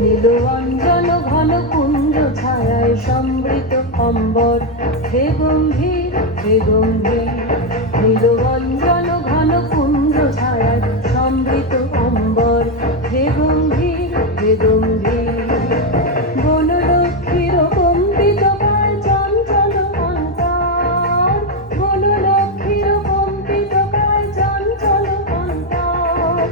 নীলরঞ্জন ঘন কুঞ্জ ছায়ায় সমৃত অম্বর, হে গম্ভীর হে গম্ভীর। নীলরঞ্জন ঘন কুঞ্জ ছায়ায় সমৃত অম্বর, হে গম্ভীর হে গম্ভীর। বনলক্ষ্মীর কম্পিত কায় চঞ্চল অন্তর, বনলক্ষ্মীর কম্পিত কায় চঞ্চল অন্তর।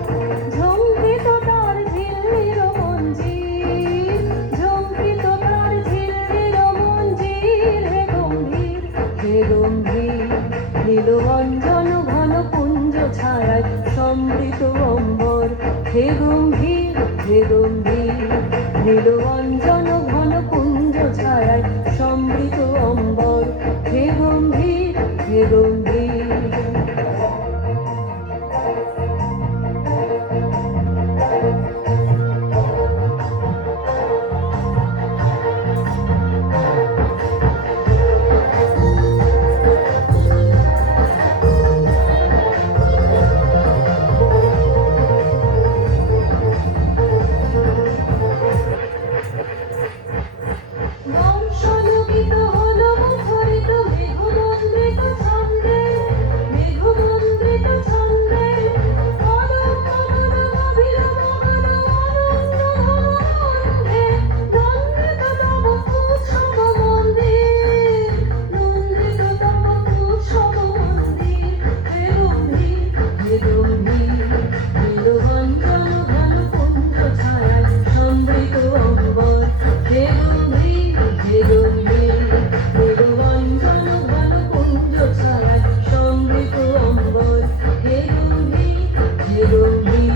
ঝঙ্কৃত তার ঝিল্লির মঞ্জির, ঝঙ্কৃত তার ঝিল্লির মঞ্জির, হে গম্ভীর হে গম্ভীর। নীলরঞ্জন ঘন কুঞ্জ ছায়ায় সমৃত অম্বর, হে গম্ভীর হে গম্ভীর। নীলরঞ্জন ঘন কুঞ্জ ছায়ায় সমৃত অম্বর, হে গম্ভীর হে গম্ভীর। বংশলোকিত হলো মুখরিত মেঘমন্দ্রিত ছন্দে, মেঘমন্দ্রিত ছন্দে। কনক কনক গভীর মগন অনন্ত ধনন্ধে, নন্দিত তব উৎসব মন্দির, নন্দিত তব উৎসব মন্দির, হে গম্ভীর হে গম্ভীর। নীলরঞ্জন ঘন কুঞ্জ ছায়ায় সমৃত অম্বর, হে গম্ভীর হে গম্ভীর। নীলরঞ্জন ঘন কুঞ্জ ছায়ায় সমৃত অম্বর, হে গম্ভীর হে গম্ভীর।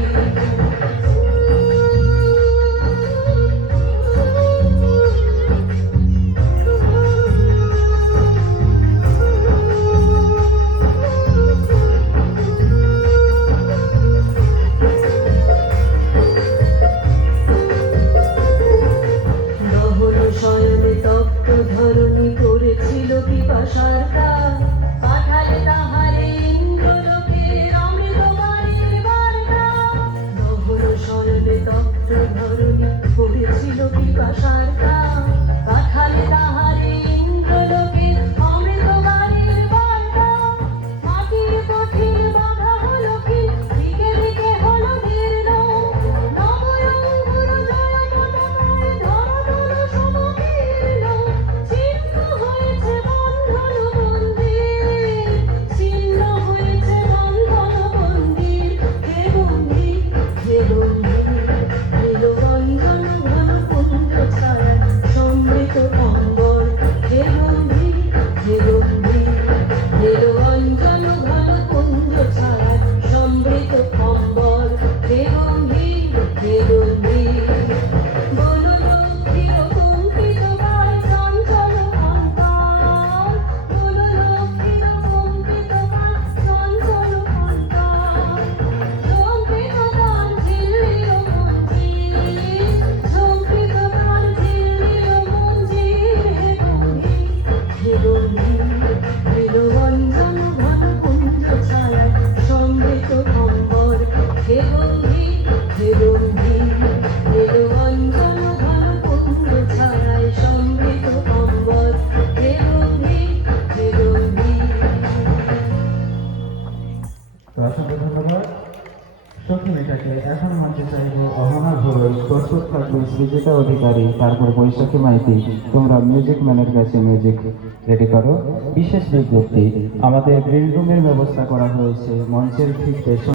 গহন শয়নে তপ্ত ধরণী করেছিল পিপাসার কাজ, পাঠালে তাহারে ইন্দ্রলোকের অমৃতবাণীর বার্তা। গহন শয়নে তপ্ত ধরণী করেছিল পিপাসার কাজ, পাঠালে তাহারে ইন্দ্রলোকের অমৃতবাণীর বার্তা। মাটির কঠিন বাধা হলো কি, দিকে দিকে হলো জীর্ণ, নবয়ঙ্গুর জয় পতাকায় ধরাতল সমকীর্ণ। ছিন্ন হয়েছে বন্ধন মন্দির, ছিন্ন হয়েছে বন্ধন মন্দির, হে গম্ভীর হে গম্ভীর। নীলরঞ্জন ঘন কুঞ্জ ছায়ায় সমৃত অম্বর, হে গম্ভীর হে গম্ভীর। নীলরঞ্জন ঘন কুঞ্জ ছায়ায় সমৃত অম্বর, হে গম্ভীর হে গম্ভীর। বনলক্ষ্মীর কম্পিত কায় চঞ্চল অন্তর, বনলক্ষ্মীর কম্পিত কায় চঞ্চল অন্তর। ঝঙ্কৃত তার ঝিল্লির মঞ্জির, ঝঙ্কৃত তার ঝিল্লির মঞ্জির, হে গম্ভীর হে গম্ভীর। নীলরঞ্জন ঘন কুঞ্জ ছায়ায় সমৃত অম্বর, হে গম্ভীর হে গম্ভীর। নীলরঞ্জন ঘন কুঞ্জ ছায়ায় সমৃত অম্বর, হে গম্ভীর হে গম্ভীর। তো অসংখ্য ধন্যবাদ সখী মেটাকে। এখন মঞ্চে চাইব অহনা ঘোষ, প্রস্তুত থাকবে সৃজিতা অধিকারী, তারপর বৈশাখী মাইতি। তোমরা মিউজিক ম্যানের কাছে মিউজিক রেডি করো। বিশেষ বিজ্ঞপ্তি, আমাদের গ্রিন রুমের ব্যবস্থা করা হয়েছে মঞ্চের ঠিক পেছনে।